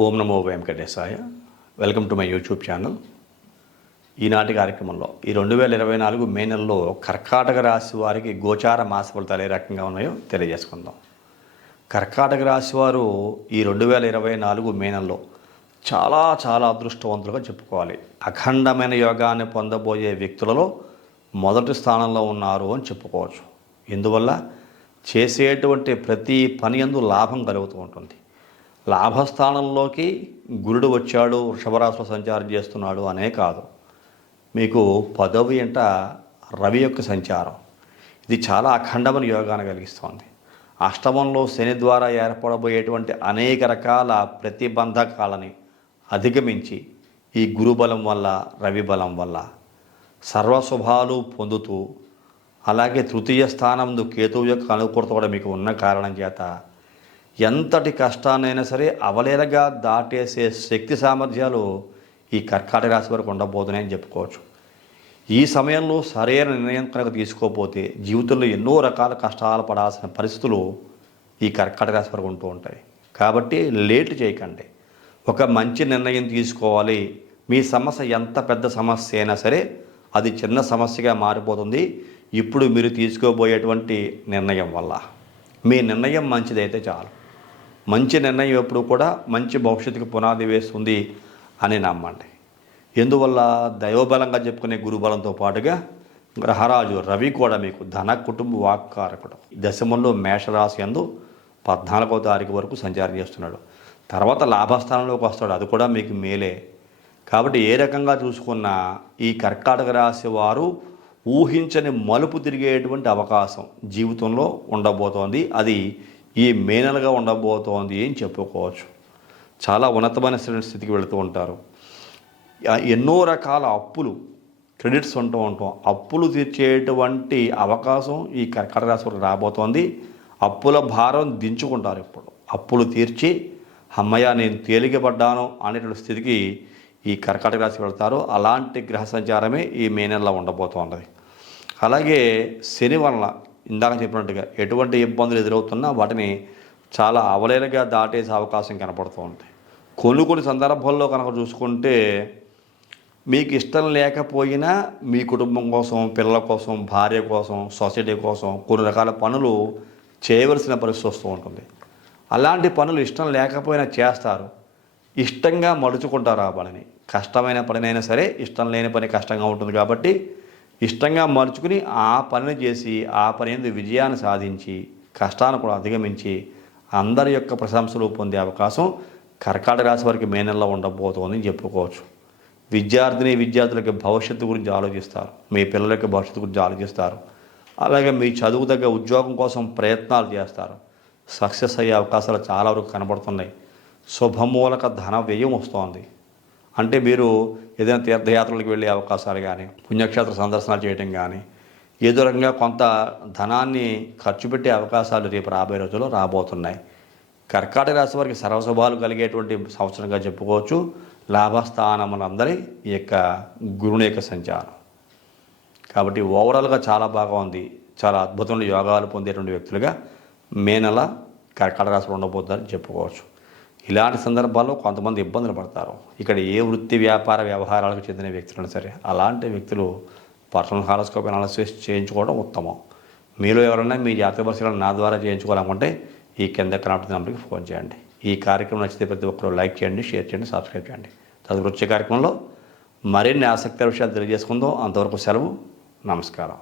Om Namo Venkatesaya. Welcome to my YouTube channel. ఈనాటి కార్యక్రమంలో ఈ 2024 మే నెలలో కర్కాటక రాశి వారికి గోచార మాస ఫలితాలు ఏ రకంగా ఉన్నాయో తెలియజేసుకుందాం. కర్కాటక రాశి వారు ఈ 2024 మే నెలలో చాలా అదృష్టవంతులుగా చెప్పుకోవాలి. అఖండమైన యోగాన్ని పొందబోయే వ్యక్తులలో మొదటి స్థానంలో ఉన్నారు అని చెప్పుకోవచ్చు. ఇందువల్ల చేసేటువంటి ప్రతి పని యందు లాభం కలుగుతూ ఉంటుంది. లాభస్థానంలోకి గురుడు వచ్చాడు, వృషభరాశిలో సంచారం చేస్తున్నాడు అనే కాదు, మీకు పదవి ఎంట రవి యొక్క సంచారం ఇది చాలా అఖండమైన యోగాన్ని కలిగిస్తుంది. అష్టమంలో శని ద్వారా ఏర్పడబోయేటువంటి అనేక రకాల ప్రతిబంధకాలని అధిగమించి ఈ గురుబలం వల్ల, రవి బలం వల్ల సర్వశుభాలు పొందుతూ, అలాగే తృతీయ స్థానంలో కేతువు యొక్క అనుకూలత కూడా మీకు ఉన్న కారణం చేత ఎంతటి కష్టాన్నైనా సరే అవలేలగా దాటేసే శక్తి సామర్థ్యాలు ఈ కర్కాటక రాశి వరకు ఉండబోతున్నాయని చెప్పుకోవచ్చు. ఈ సమయంలో సరైన నిర్ణయం కనుక తీసుకోకపోతే జీవితంలో ఎన్నో రకాల కష్టాలు పడాల్సిన పరిస్థితులు ఈ కర్కాటక రాశి వరకు ఉంటూ ఉంటాయి. కాబట్టి లేట్ చేయకండి, ఒక మంచి నిర్ణయం తీసుకోవాలి. మీ సమస్య ఎంత పెద్ద సమస్య అయినా సరే అది చిన్న సమస్యగా మారిపోతుంది ఇప్పుడు మీరు తీసుకోబోయేటువంటి నిర్ణయం వల్ల. మీ నిర్ణయం మంచిదైతే చాలు. మంచి నిర్ణయం ఎప్పుడు కూడా మంచి భవిష్యత్తుకు పునాది వేస్తుంది అని నమ్మండి. ఎందువల్ల దైవబలంగా చెప్పుకునే గురుబలంతో పాటుగా గ్రహరాజు రవి కూడా మీకు ధన కుటుంబ వాక్కారకుడు. దశమంలో మేషరాశి యందు 14వ తారీఖు వరకు సంచారం చేస్తున్నాడు. తర్వాత లాభస్థానంలోకి వస్తాడు, అది కూడా మీకు మేలే. కాబట్టి ఏ రకంగా చూసుకున్నా ఈ కర్కాటక రాశి వారు ఊహించని మలుపు తిరిగేటువంటి అవకాశం జీవితంలో ఉండబోతోంది. అది ఈ మే నెలగా ఉండబోతోంది అని చెప్పుకోవచ్చు. చాలా ఉన్నతమైన స్థితికి వెళుతూ ఉంటారు. ఎన్నో రకాల అప్పులు, క్రెడిట్స్ ఉంటాం. అప్పులు తీర్చేటువంటి అవకాశం ఈ కర్కాటక రాశి వారికి రాబోతోంది. అప్పుల భారం దించుకుంటారు. ఇప్పుడు అప్పులు తీర్చి అమ్మయ్య నేను తేలికపడ్డాను అనేటువంటి స్థితికి ఈ కర్కాటక రాశి వెళ్తారు. అలాంటి గ్రహ సంచారమే ఈ మే నెలలో ఉండబోతోంది. అలాగే శని వలన ఇందాక చెప్పినట్టుగా ఎటువంటి ఇబ్బందులు ఎదురవుతున్నా వాటిని చాలా అవలేలగా దాటేసే అవకాశం కనపడుతూ ఉంటాయి. కొన్ని సందర్భాల్లో కనుక చూసుకుంటే మీకు ఇష్టం లేకపోయినా మీ కుటుంబం కోసం, పిల్లల కోసం, భార్య కోసం, సొసైటీ కోసం కొన్ని రకాల పనులు చేయవలసిన పరిస్థితి వస్తూ ఉంటుంది. అలాంటి పనులు ఇష్టం లేకపోయినా చేస్తారు, ఇష్టంగా మలుచుకుంటారు ఆ పనిని. కష్టమైన పనినైనా సరే ఇష్టం లేని పని కష్టంగా ఉంటుంది కాబట్టి ఇష్టంగా మలుచుకుని ఆ పనిని చేసి ఆ పని మీద విజయాన్ని సాధించి కష్టాన్ని కూడా అధిగమించి అందరి యొక్క ప్రశంసలు పొందే అవకాశం కర్కాటక రాశి వారికి మే నెలలో ఉండబోతోందని చెప్పుకోవచ్చు. విద్యార్థులకి భవిష్యత్తు గురించి ఆలోచిస్తారు, మీ పిల్లల యొక్క భవిష్యత్తు గురించి ఆలోచిస్తారు. అలాగే మీ చదువు తగ్గ ఉద్యోగం కోసం ప్రయత్నాలు చేస్తారు. సక్సెస్ అయ్యే అవకాశాలు చాలా వరకు కనబడుతున్నాయి. శుభమూలక ధన వ్యయం వస్తోంది. అంటే మీరు ఏదైనా తీర్థయాత్రలకు వెళ్ళే అవకాశాలు కానీ, పుణ్యక్షేత్ర సందర్శనాలు చేయడం కానీ, ఏదో రకంగా కొంత ధనాన్ని ఖర్చు పెట్టే అవకాశాలు రేపు రాబోయే రోజుల్లో రాబోతున్నాయి. కర్కాటక రాశి వారికి సర్వశుభాలు కలిగేటువంటి సంవత్సరంగా చెప్పుకోవచ్చు. లాభస్థానములందరి ఈ యొక్క గురుని యొక్క సంచారం కాబట్టి ఓవరాల్గా చాలా బాగా ఉంది. చాలా అద్భుతమైన యోగాలు పొందేటువంటి వ్యక్తులుగా మే నెల కర్కాటక రాశిలో ఉండబోతుందని చెప్పుకోవచ్చు. ఇలాంటి సందర్భాల్లో కొంతమంది ఇబ్బందులు పడతారు. ఇక్కడ ఏ వృత్తి వ్యాపార వ్యవహారాలకు చెందిన వ్యక్తులైనా సరే అలాంటి వ్యక్తులు పర్సనల్ హారోస్కోప్ అనాలిసిస్ చేయించుకోవడం ఉత్తమం. మీలో ఎవరైనా మీ జాతక పరిశీలన నా ద్వారా చేయించుకోవాలనుకుంటే ఈ కింద కనబడుతున్న నెంబర్కి ఫోన్ చేయండి. ఈ కార్యక్రమం నచ్చితే ప్రతి ఒక్కరూ లైక్ చేయండి, షేర్ చేయండి, సబ్స్క్రైబ్ చేయండి. తదుపరి వచ్చే కార్యక్రమంలో మరిన్ని ఆసక్తికర విషయాలు తెలియజేసుకుందాం. అంతవరకు సెలవు. నమస్కారం.